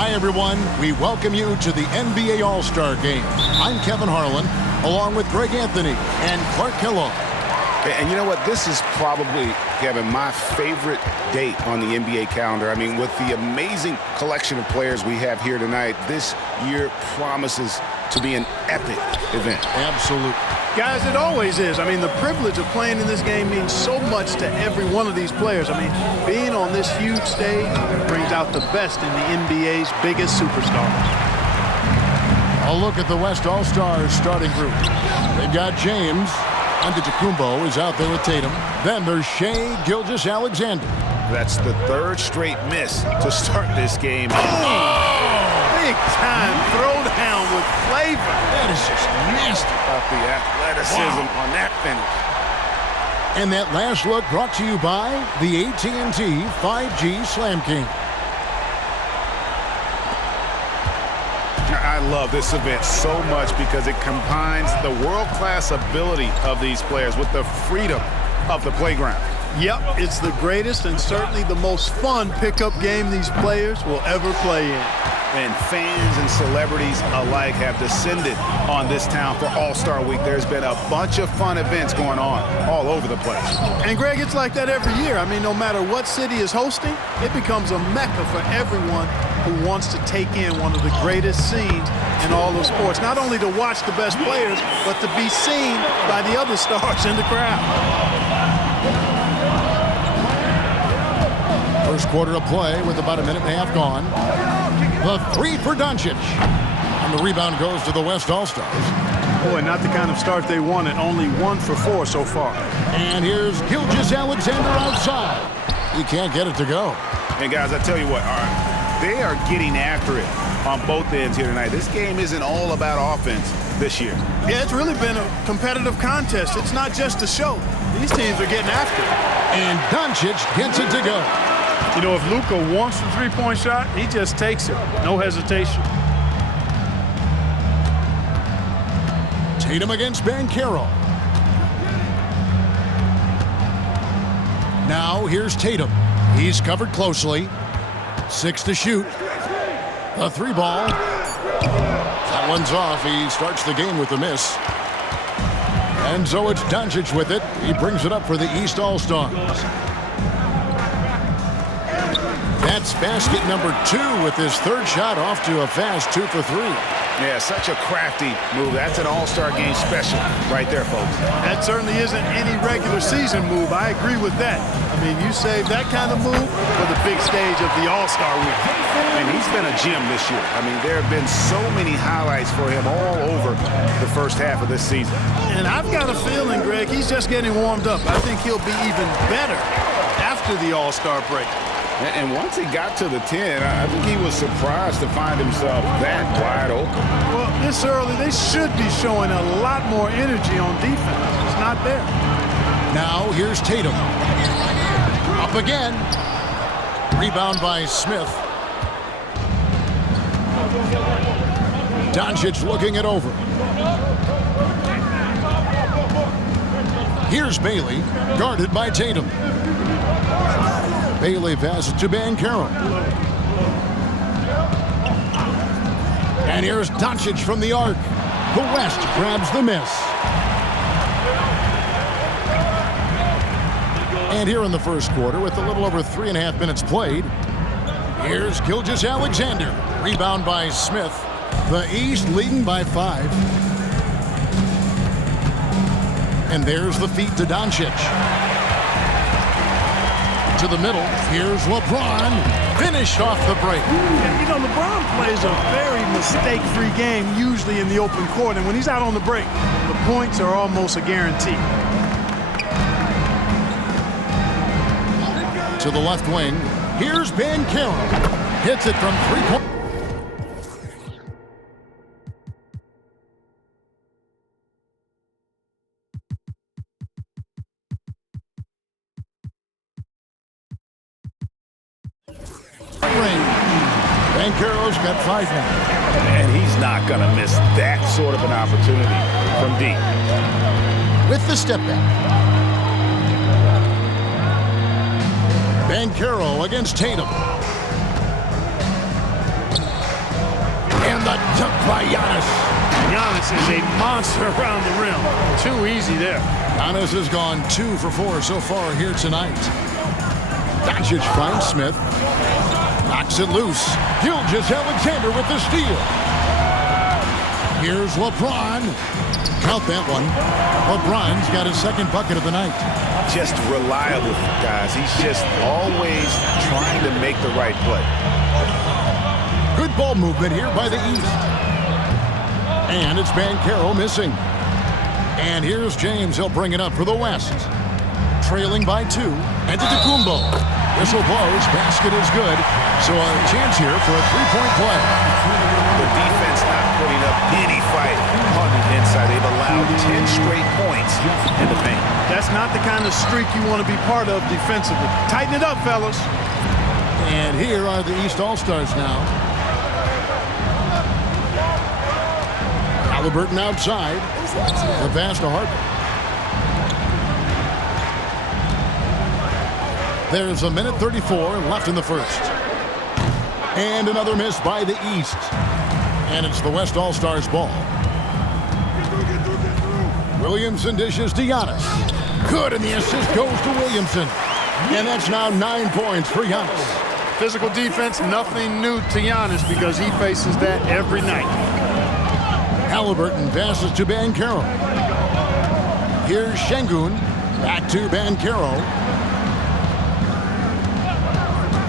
Hi, everyone. We welcome you to the NBA All-Star Game. I'm Kevin Harlan, along with Greg Anthony and Clark Kellogg. And you know what? This is probably, Kevin, my favorite date on the NBA calendar. I mean, with the amazing collection of players we have here tonight, this year promises to be an epic event. Absolutely. Guys, it always is. I mean, the privilege of playing in this game means so much to every one of these players. I mean, being on this huge stage brings out the best in the NBA's biggest superstars. A look at the West All-Stars starting group. They've got James. Antetokounmpo is out there with Tatum. Then there's Shai Gilgeous-Alexander. That's the third straight miss to start this game. Big time throwdown with flavor. That is just nasty. About the athleticism on that finish. And that last look brought to you by the AT&T 5G Slam King. I love this event so much because it combines the world-class ability of these players with the freedom of the playground. Yep, it's the greatest and certainly the most fun pickup game these players will ever play in. And fans and celebrities alike have descended on this town for All-Star Week. There's been a bunch of fun events going on all over the place. And, Greg, it's like that every year. I mean, no matter what city is hosting, it becomes a mecca for everyone who wants to take in one of the greatest scenes in all of sports. Not only to watch the best players, but to be seen by the other stars in the crowd. First quarter of play with about a minute and a half gone. The three for Doncic. And the rebound goes to the West All-Stars. Boy, not the kind of start they wanted. Only 1 for 4 so far. And here's Gilgeous-Alexander outside. He can't get it to go. And, guys, I tell you what, all right, they are getting after it on both ends here tonight. This game isn't all about offense this year. Yeah, it's really been a competitive contest. It's not just a show. These teams are getting after it. And Doncic gets it to go. You know, if Luka wants the three-point shot, he just takes it. No hesitation. Tatum against Banchero. Now here's Tatum. He's covered closely. 6 to shoot. The three ball. That one's off. He starts the game with a miss. And so it's Doncic with it. He brings it up for the East All-Stars. That's basket number 2 with his third shot off to a fast 2 for 3. Yeah, such a crafty move. That's an All-Star game special right there, folks. That certainly isn't any regular season move. I agree with that. I mean, you save that kind of move for the big stage of the All-Star week. And he's been a gem this year. I mean, there have been so many highlights for him all over the first half of this season. And I've got a feeling, Greg, he's just getting warmed up. I think he'll be even better after the All-Star break. And once he got to the 10, I think he was surprised to find himself that wide open. Well, this early, they should be showing a lot more energy on defense. It's not there. Now here's Tatum. Up again. Rebound by Smith. Doncic looking it over. Here's Bailey, guarded by Tatum. Bailey passes to Banchero. And here's Doncic from the arc. The West grabs the miss. And here in the first quarter, with a little over 3.5 minutes played, here's Gilgeous-Alexander. Rebound by Smith. The East leading by 5. And there's the feed to Doncic. To the middle. Here's LeBron. Finished off the break. Yeah, you know, LeBron plays a very mistake-free game, usually in the open court. And when he's out on the break, the points are almost a guarantee. To the left wing. Here's Banchero. Hits it from 3-point. Banchero's got 5 now. And he's not going to miss that sort of an opportunity from deep. With the step back. Banchero against Tatum. Giannis is a monster around the rim. Too easy there. Giannis has gone 2 for 4 so far here tonight. Doncic finds Smith. Knocks it loose. Gilgeous-Alexander with the steal. Here's LeBron. Count that one. LeBron's got his second bucket of the night. Just reliable, guys. He's just always trying to make the right play. Good ball movement here by the East. And it's Banchero missing. And here's James. He'll bring it up for the West. Trailing by 2. Antetokounmpo. Whistle blows. Basket is good. So a chance here for a three-point play. The defense not putting up any fight on the inside. They've allowed 10 straight points in the paint. That's not the kind of streak you want to be part of defensively. Tighten it up, fellas. And here are the East All-Stars now. Halliburton outside. The pass to Harper. There's a minute 34 left in the first. And another miss by the East. And it's the West All-Stars ball. Williamson dishes to Giannis. Good, and the assist goes to Williamson. And that's now 9 points for Giannis. Physical defense, nothing new to Giannis because he faces that every night. Halliburton passes to Banchero. Here's Şengün. Back to Banchero.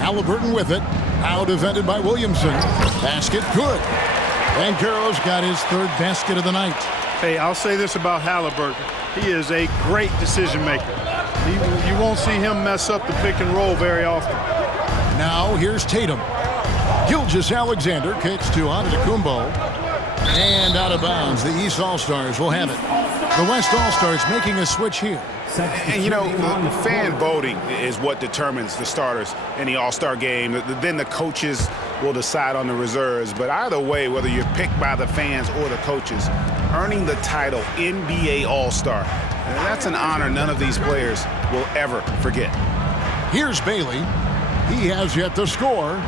Halliburton with it. Now defended by Williamson. Basket good. Banchero's got his third basket of the night. Hey, I'll say this about Halliburton. He is a great decision maker. You won't see him mess up the pick and roll very often. Now here's Tatum. Gilgeous-Alexander kicks to Antetokounmpo. And out of bounds. The East All-Stars will have it. The West All-Stars making a switch here. And, you know, the fan voting is what determines the starters in the All-Star game. Then the coaches will decide on the reserves. But either way, whether you're picked by the fans or the coaches, earning the title NBA All-Star, that's an honor none of these players will ever forget. Here's Bailey. He has yet to score.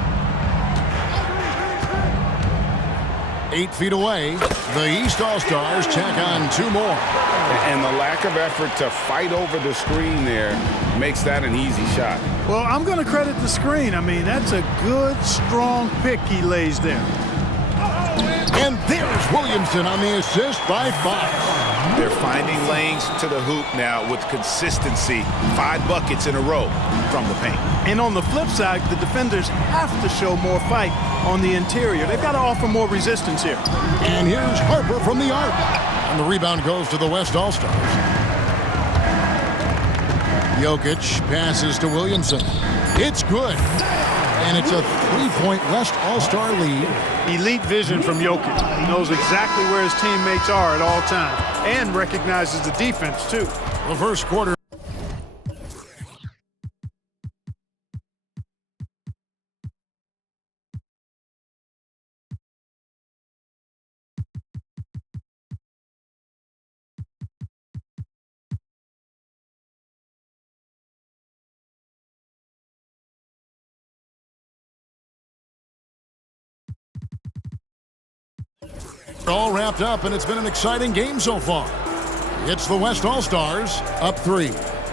8 feet away. The East All-Stars tack on 2 more. And the lack of effort to fight over the screen there makes that an easy shot. Well, I'm going to credit the screen. I mean, that's a good, strong pick he lays there. And there's Williamson on the assist by Fox. They're finding lanes to the hoop now with consistency. 5 buckets in a row from the paint. And on the flip side, the defenders have to show more fight on the interior. They've got to offer more resistance here. And here's Harper from the arc. And the rebound goes to the West All-Stars. Jokic passes to Williamson. It's good. And it's a 3-point West All-Star lead. Elite vision from Jokic. He knows exactly where his teammates are at all times. And recognizes the defense, too. The first quarter. All wrapped up, and it's been an exciting game so far. It's the West All-Stars up 3.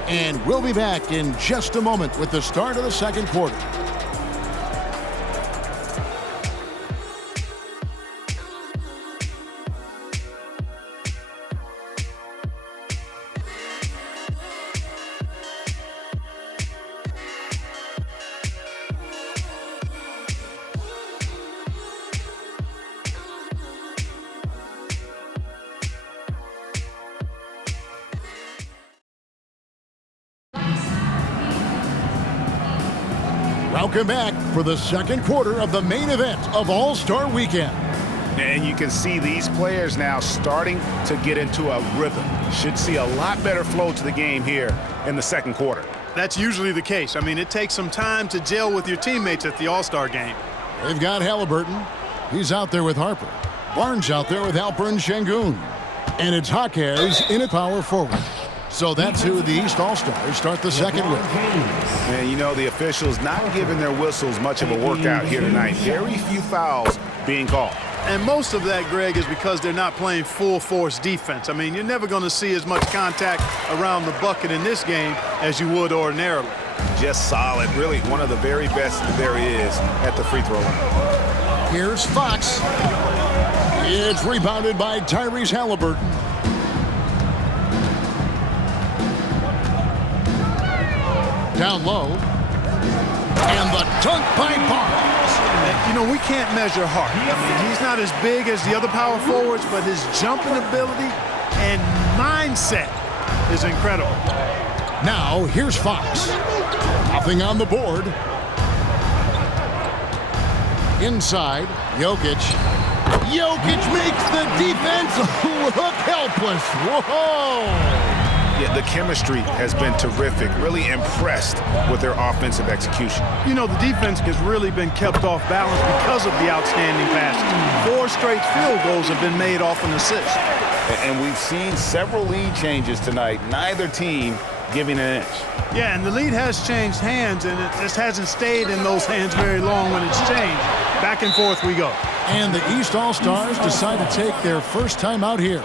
And we'll be back in just a moment with the start of the second quarter. Welcome back for the second quarter of the main event of All-Star Weekend. And you can see these players now starting to get into a rhythm. Should see a lot better flow to the game here in the second quarter. That's usually the case. I mean, it takes some time to gel with your teammates at the All-Star game. They've got Halliburton. He's out there with Harper. Barnes out there with Harper and Şengün. And it's Jaquez in at power forward. So that's who the East All-Stars start the second with. And you know, the officials not giving their whistles much of a workout here tonight. Very few fouls being called. And most of that, Greg, is because they're not playing full-force defense. I mean, you're never going to see as much contact around the bucket in this game as you would ordinarily. Just solid. Really one of the very best there is at the free throw line. Here's Fox. It's rebounded by Tyrese Halliburton. Down low. And the dunk by Barnes. You know, we can't measure Hart. I mean, he's not as big as the other power forwards, but his jumping ability and mindset is incredible. Now, here's Fox. Nothing on the board. Inside, Jokic. Jokic makes the defense look helpless. Whoa! Yeah, the chemistry has been terrific. Really impressed with their offensive execution. You know, the defense has really been kept off balance because of the outstanding passes. 4 straight field goals have been made off an assist. And we've seen several lead changes tonight. Neither team giving an inch. Yeah, and the lead has changed hands, and it just hasn't stayed in those hands very long when it's changed. Back and forth we go. And the East All-Stars decide to take their first time out here.